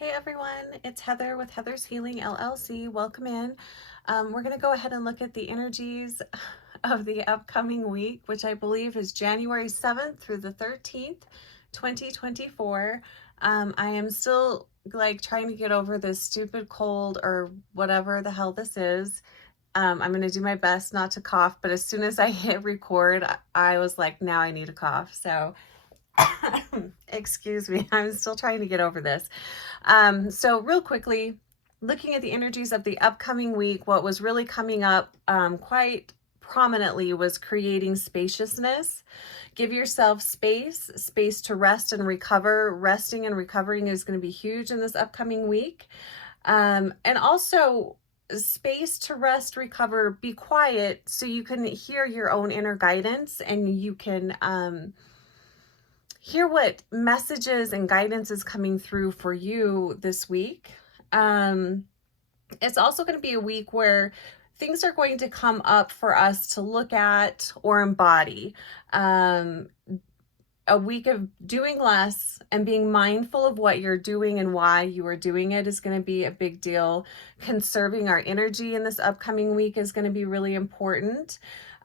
Hey everyone, it's Heather with Heather's Healing LLC. Welcome in. We're going to go ahead and look at the energies of the upcoming week, which I believe is January 7th through the 13th, 2024. I am still trying to get over this stupid cold or whatever the hell this is. I'm going to do my best not to cough, but as soon as I hit record, I was like, now I need a cough. So excuse me, I'm still trying to get over this. So real quickly, looking at the energies of the upcoming week, what was really coming up quite prominently was creating spaciousness. Give yourself space to rest and recover. Resting and recovering is going to be huge in this upcoming week. And also space to rest, recover, be quiet so you can hear your own inner guidance and you can hear what messages and guidance is coming through for you this week. It's also going to be a week where things are going to come up for us to look at or embody. A week of doing less and being mindful of what you're doing and why you are doing it is going to be a big deal. Conserving our energy in this upcoming week is going to be really important.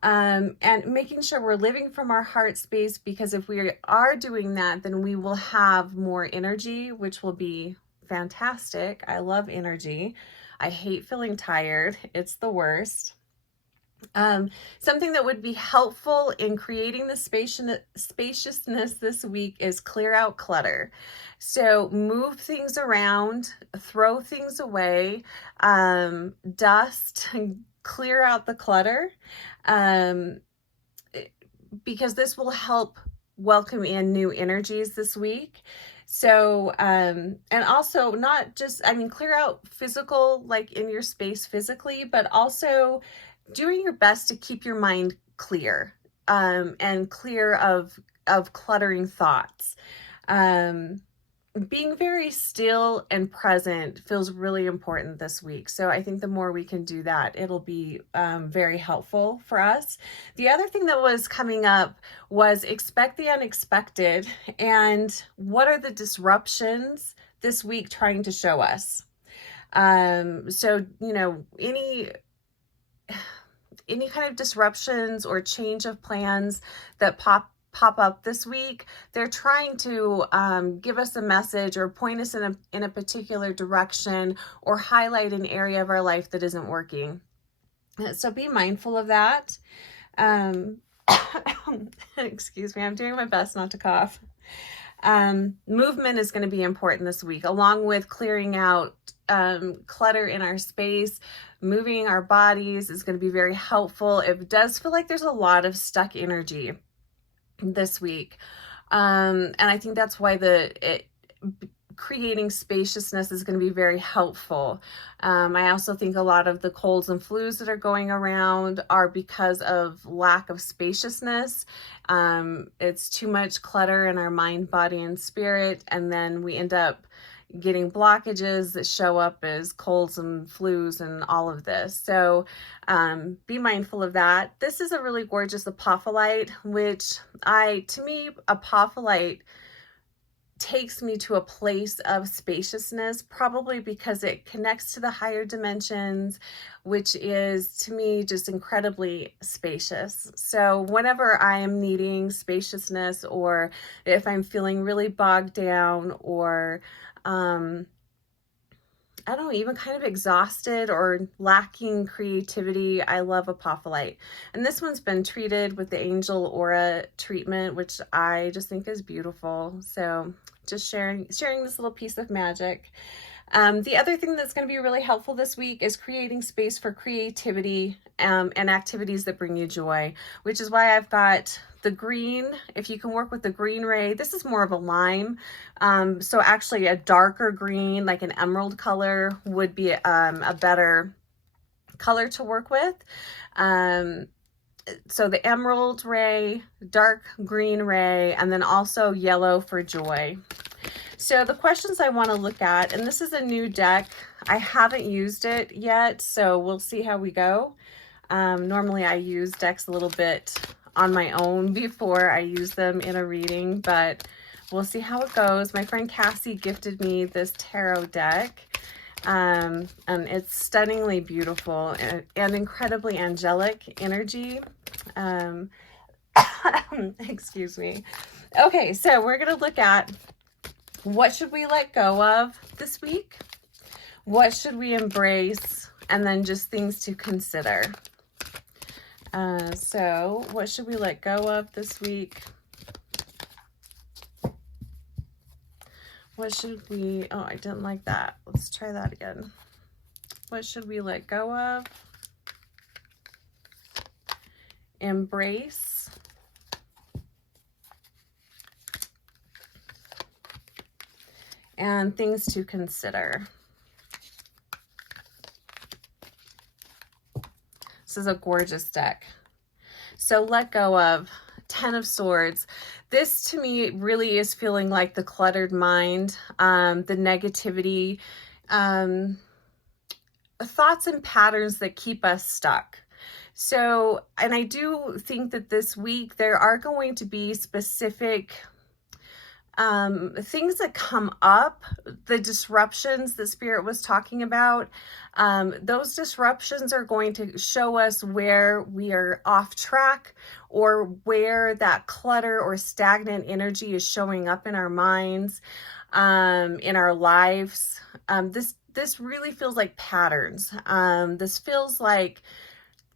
And making sure we're living from our heart space, because if we are doing that, then we will have more energy, which will be fantastic. I love energy. I hate feeling tired. It's the worst. Something that would be helpful in creating the spaciousness this week is clear out clutter. So move things around, throw things away, dust, clear out the clutter, because this will help welcome in new energies this week. So, and also not just, clear out physical, like in your space physically, but also doing your best to keep your mind clear, and clear of cluttering thoughts. Being very still and present feels really important this week. So I think the more we can do that, it'll be very helpful for us. The other thing that was coming up was expect the unexpected, and what are the disruptions this week trying to show us? So, any kind of disruptions or change of plans that pop up this week, they're trying to give us a message or point us in a particular direction or highlight an area of our life that isn't working. So be mindful of that. Excuse me, I'm doing my best not to cough. Movement is going to be important this week, along with clearing out clutter in our space. Moving our bodies is going to be very helpful. It does feel like there's a lot of stuck energy this week. And I think that's why creating spaciousness is going to be very helpful. I also think a lot of the colds and flus that are going around are because of lack of spaciousness. It's too much clutter in our mind, body, and spirit, and then we end up getting blockages that show up as colds and flus and all of this. So be mindful of that. This is a really gorgeous Apophyllite, which to me, Apophyllite takes me to a place of spaciousness, probably because it connects to the higher dimensions, which is to me just incredibly spacious. So whenever I am needing spaciousness, or if I'm feeling really bogged down, or I don't know, even kind of exhausted or lacking creativity, I love Apophyllite. And this one's been treated with the Angel Aura treatment, which I just think is beautiful. So just sharing this little piece of magic. The other thing that's going to be really helpful this week is creating space for creativity and activities that bring you joy, which is why I've got the green. If you can work with the green ray, this is more of a lime. So actually a darker green, like an emerald color, would be a better color to work with. So the emerald ray, dark green ray, and then also yellow for joy. So the questions I want to look at, and this is a new deck. I haven't used it yet, so we'll see how we go. Normally I use decks a little bit on my own before I use them in a reading, but we'll see how it goes. My friend Cassie gifted me this tarot deck. And it's stunningly beautiful and incredibly angelic energy. Excuse me. Okay, so we're going to look at what should we let go of this week? What should we embrace? And then just things to consider. So what should we let go of this week? What should we, oh, I didn't like that. Let's try that again. What should we let go of? Embrace. And things to consider. This is a gorgeous deck. So let go of 10 of Swords. This to me really is feeling like the cluttered mind, the negativity, thoughts and patterns that keep us stuck. So, and I do think that this week there are going to be specific things that come up, the disruptions that Spirit was talking about. Those disruptions are going to show us where we are off track or where that clutter or stagnant energy is showing up in our minds, in our lives. This really feels like patterns. This feels like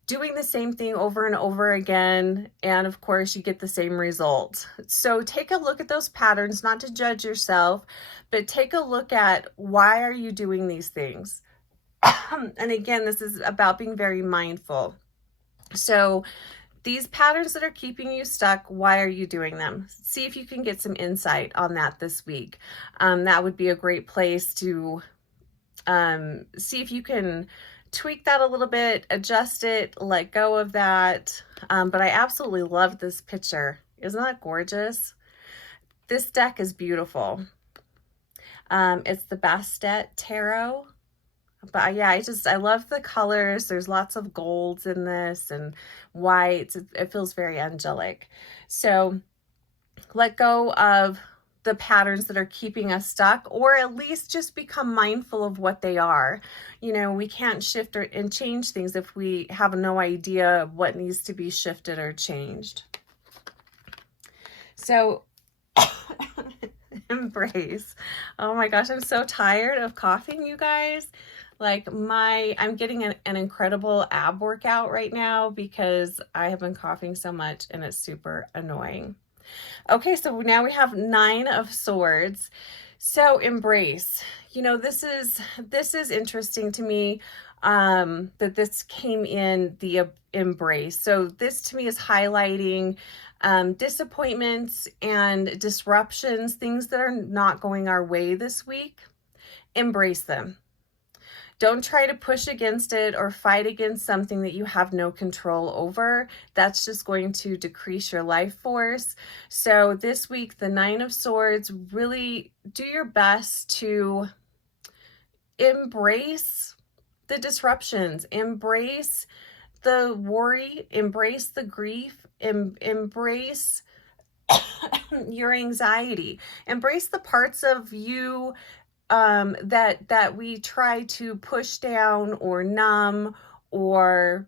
doing the same thing over and over again, and of course you get the same result. So take a look at those patterns, not to judge yourself, but take a look at why are you doing these things. And again, this is about being very mindful. So these patterns that are keeping you stuck, why are you doing them? See if you can get some insight on that this week. That would be a great place to see if you can tweak that a little bit, adjust it, let go of that. But I absolutely love this picture. Isn't that gorgeous? This deck is beautiful. It's the Bastet Tarot. But yeah, I love the colors. There's lots of golds in this and whites. It feels very angelic. So let go of the patterns that are keeping us stuck, or at least just become mindful of what they are. You know, we can't shift and change things if we have no idea of what needs to be shifted or changed. So embrace. Oh my gosh, I'm so tired of coughing, you guys. Like I'm getting an incredible ab workout right now because I have been coughing so much and it's super annoying. Okay, so now we have 9 of Swords. So embrace. You know, this is interesting to me, that this came in the embrace. So this to me is highlighting disappointments and disruptions, things that are not going our way this week. Embrace them. Don't try to push against it or fight against something that you have no control over. That's just going to decrease your life force. So this week, the 9 of Swords, really do your best to embrace the disruptions, embrace the worry, embrace the grief, embrace your anxiety, embrace the parts of you that we try to push down or numb or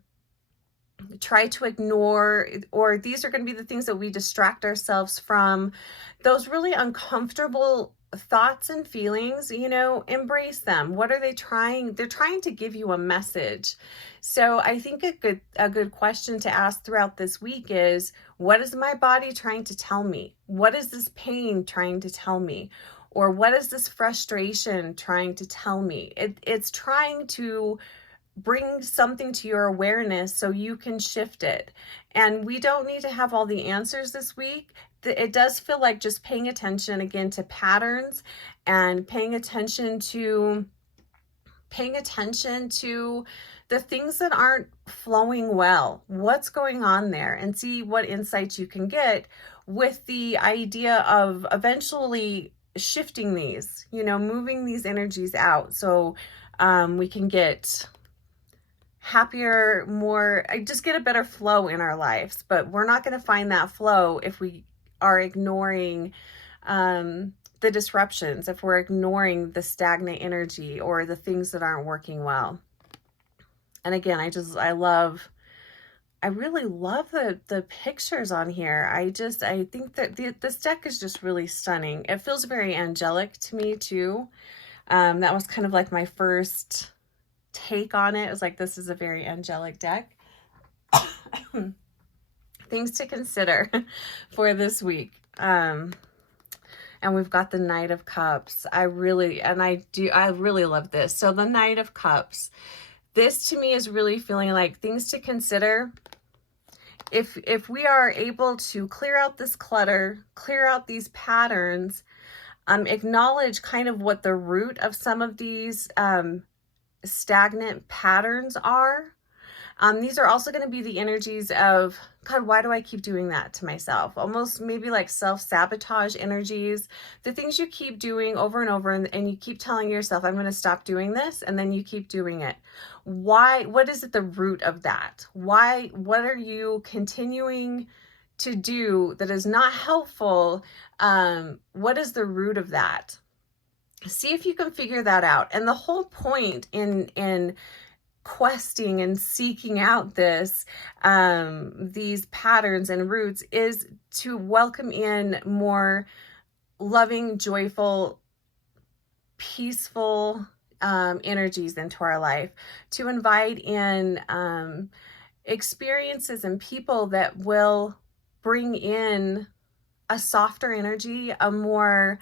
try to ignore, or these are going to be the things that we distract ourselves from. Those really uncomfortable thoughts and feelings, you know, embrace them. What are they trying? They're trying to give you a message. So I think a good question to ask throughout this week is, what is my body trying to tell me? What is this pain trying to tell me? Or what is this frustration trying to tell me? It's trying to bring something to your awareness so you can shift it. And we don't need to have all the answers this week. It does feel like just paying attention again to patterns and paying attention to the things that aren't flowing well. What's going on there? And see what insights you can get with the idea of eventually shifting these, you know, moving these energies out so we can get happier, more, just get a better flow in our lives. But we're not going to find that flow if we are ignoring the disruptions, if we're ignoring the stagnant energy or the things that aren't working well. And again, I really love the pictures on here. I think that this deck is just really stunning. It feels very angelic to me too. That was kind of like my first take on it. It was like, this is a very angelic deck. Things to consider for this week. And we've got the Knight of Cups. I really love this. So the Knight of Cups, this to me is really feeling like things to consider. If we are able to clear out this clutter, clear out these patterns, acknowledge kind of what the root of some of these stagnant patterns are. These are also going to be the energies of, God, why do I keep doing that to myself? Almost maybe like self-sabotage energies, the things you keep doing over and over, and you keep telling yourself, I'm going to stop doing this, and then you keep doing it. Why? What is at the root of that? Why? What are you continuing to do that is not helpful? What is the root of that? See if you can figure that out. And the whole point in questing and seeking out these patterns and roots is to welcome in more loving, joyful, peaceful energies into our life, to invite in experiences and people that will bring in a softer energy, a more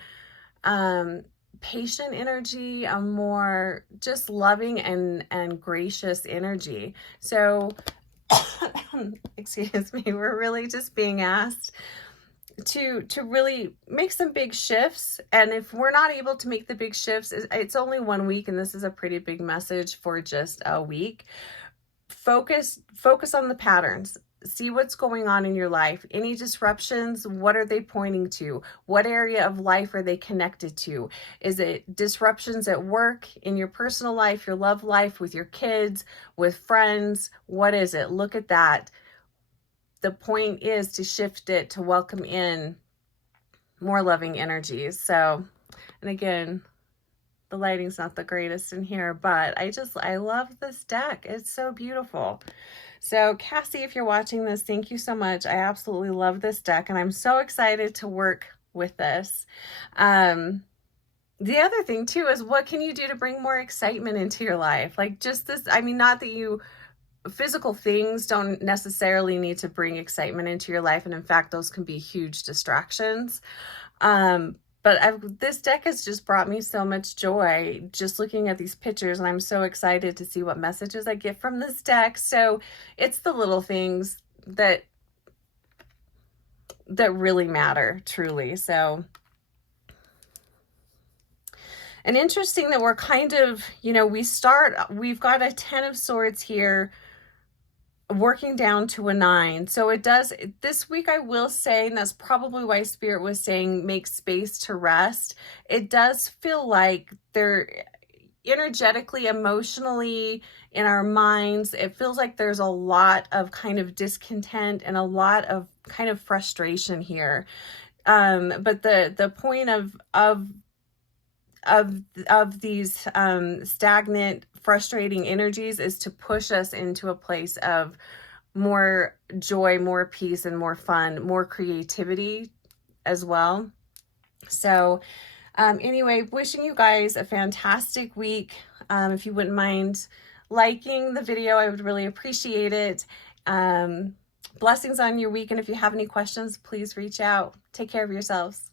patient energy, a more just loving and gracious energy. So excuse me, we're really just being asked to really make some big shifts. And if we're not able to make the big shifts, it's only 1 week, and this is a pretty big message for just a week. Focus on the patterns. See what's going on in your life. Any disruptions, what are they pointing to? What area of life are they connected to? Is it disruptions at work, in your personal life, your love life, with your kids, with friends? What is it? Look at that. The point is to shift it, to welcome in more loving energies. So, and again, the lighting's not the greatest in here, but I love this deck. It's so beautiful. So Cassie, if you're watching this, thank you so much. I absolutely love this deck, and I'm so excited to work with this. The other thing too is, what can you do to bring more excitement into your life? Like just this, I mean, not that physical things don't necessarily need to bring excitement into your life. And in fact, those can be huge distractions. But this deck has just brought me so much joy just looking at these pictures, and I'm so excited to see what messages I get from this deck. So it's the little things that really matter, truly. So, and interesting that we're kind of, we've got a 10 of Swords here, working down to a 9. So it does, this week I will say, and that's probably why Spirit was saying make space to rest. It does feel like they're energetically, emotionally, in our minds, it feels like there's a lot of kind of discontent and a lot of kind of frustration here. But the point of these stagnant, frustrating energies is to push us into a place of more joy, more peace, and more fun, more creativity as well. So anyway, wishing you guys a fantastic week. If you wouldn't mind liking the video, I would really appreciate it. Blessings on your week, and if you have any questions, please reach out. Take care of yourselves.